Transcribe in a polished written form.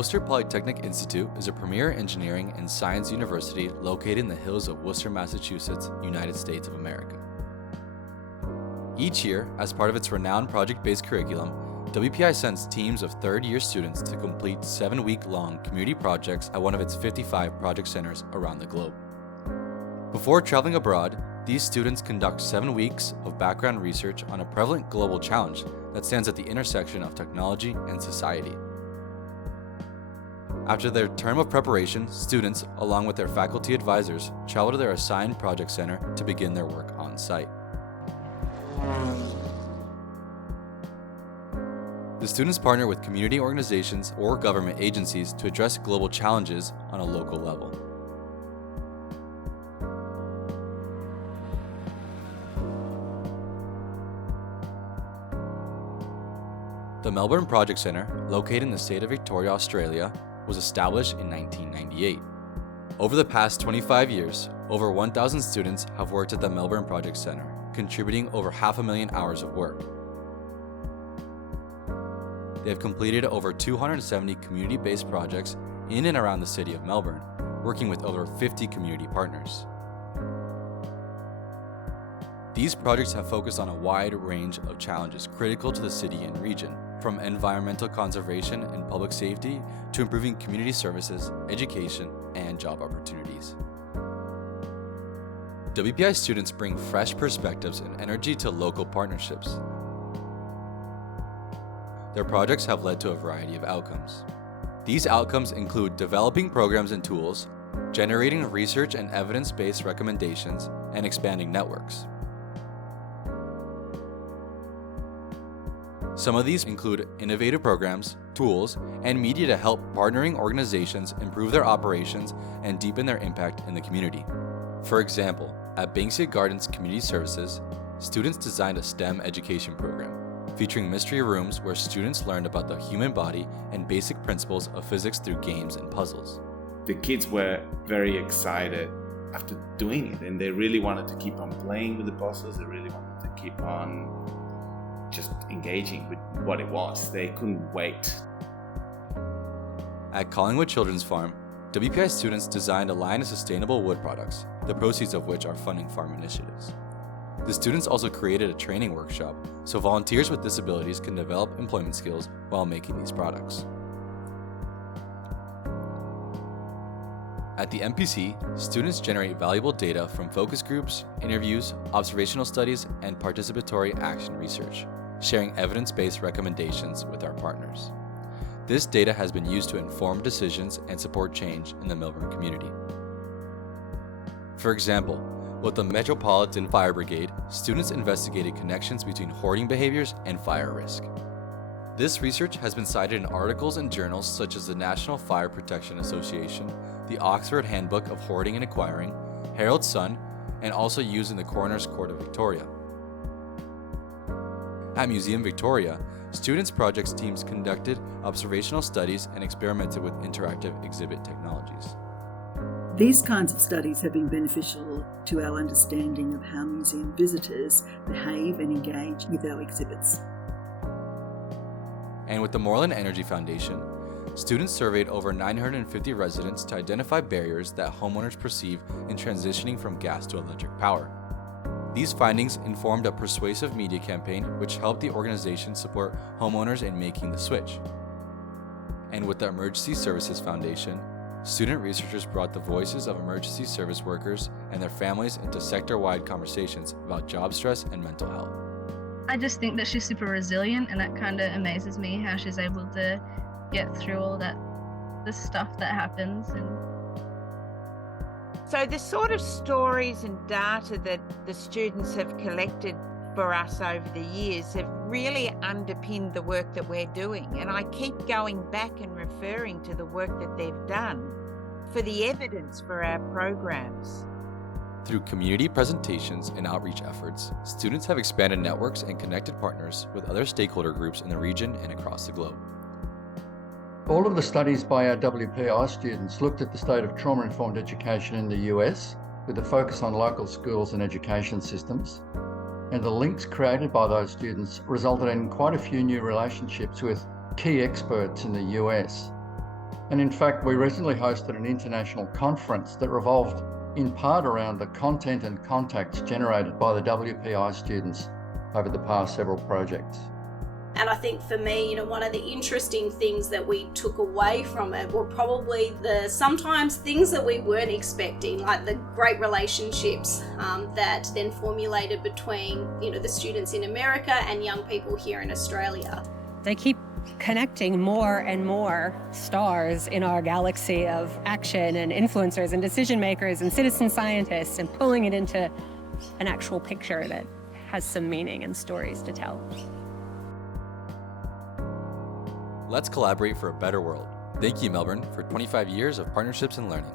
Worcester Polytechnic Institute is a premier engineering and science university located in the hills of Worcester, Massachusetts, United States of America. Each year, as part of its renowned project-based curriculum, WPI sends teams of third-year students to complete 7-week-long community projects at one of its 55 project centers around the globe. Before traveling abroad, these students conduct 7 weeks of background research on a prevalent global challenge that stands at the intersection of technology and society. After their term of preparation, students, along with their faculty advisors, travel to their assigned project center to begin their work on site. The students partner with community organizations or government agencies to address global challenges on a local level. The Melbourne Project Centre, located in the state of Victoria, Australia, was established in 1998. Over the past 25 years, over 1,000 students have worked at the Melbourne Project Centre, contributing over 500,000 hours of work. They have completed over 270 community-based projects in and around the city of Melbourne, working with over 50 community partners. These projects have focused on a wide range of challenges critical to the city and region, from environmental conservation and public safety to improving community services, education, and job opportunities. WPI students bring fresh perspectives and energy to local partnerships. Their projects have led to a variety of outcomes. These outcomes include developing programs and tools, generating research and evidence-based recommendations, and expanding networks. Some of these include innovative programs, tools, and media to help partnering organizations improve their operations and deepen their impact in the community. For example, at Banksia Gardens Community Services, students designed a STEM education program, featuring mystery rooms where students learned about the human body and basic principles of physics through games and puzzles. The kids were very excited after doing it, and they really wanted to keep on playing with the puzzles. They really wanted to keep on just engaging with what it was. They couldn't wait. At Collingwood Children's Farm, WPI students designed a line of sustainable wood products, the proceeds of which are funding farm initiatives. The students also created a training workshop so volunteers with disabilities can develop employment skills while making these products. At the MPC, students generate valuable data from focus groups, interviews, observational studies, and participatory action research, sharing evidence-based recommendations with our partners. This data has been used to inform decisions and support change in the Melbourne community. For example, with the Metropolitan Fire Brigade, students investigated connections between hoarding behaviors and fire risk. This research has been cited in articles and journals such as the National Fire Protection Association, the Oxford Handbook of Hoarding and Acquiring, Herald Sun, and also used in the Coroner's Court of Victoria. At Museum Victoria, students' projects teams conducted observational studies and experimented with interactive exhibit technologies. These kinds of studies have been beneficial to our understanding of how museum visitors behave and engage with our exhibits. And with the Moreland Energy Foundation, students surveyed over 950 residents to identify barriers that homeowners perceive in transitioning from gas to electric power. These findings informed a persuasive media campaign which helped the organization support homeowners in making the switch. And with the Emergency Services Foundation, student researchers brought the voices of emergency service workers and their families into sector-wide conversations about job stress and mental health. I just think that she's super resilient, and that kind of amazes me how she's able to get through all that, the stuff that happens. So the sort of stories and data that the students have collected for us over the years have really underpinned the work that we're doing. And I keep going back and referring to the work that they've done for the evidence for our programs. Through community presentations and outreach efforts, students have expanded networks and connected partners with other stakeholder groups in the region and across the globe. All of the studies by our WPI students looked at the state of trauma-informed education in the US, with a focus on local schools and education systems. And the links created by those students resulted in quite a few new relationships with key experts in the US. And in fact, we recently hosted an international conference that revolved in part around the content and contacts generated by the WPI students over the past several projects. And I think for me, one of the interesting things that we took away from it were probably sometimes things that we weren't expecting, like the great relationships that then formulated between, the students in America and young people here in Australia. They keep connecting more and more stars in our galaxy of action and influencers and decision makers and citizen scientists and pulling it into an actual picture that has some meaning and stories to tell. Let's collaborate for a better world. Thank you, Melbourne, for 25 years of partnerships and learning.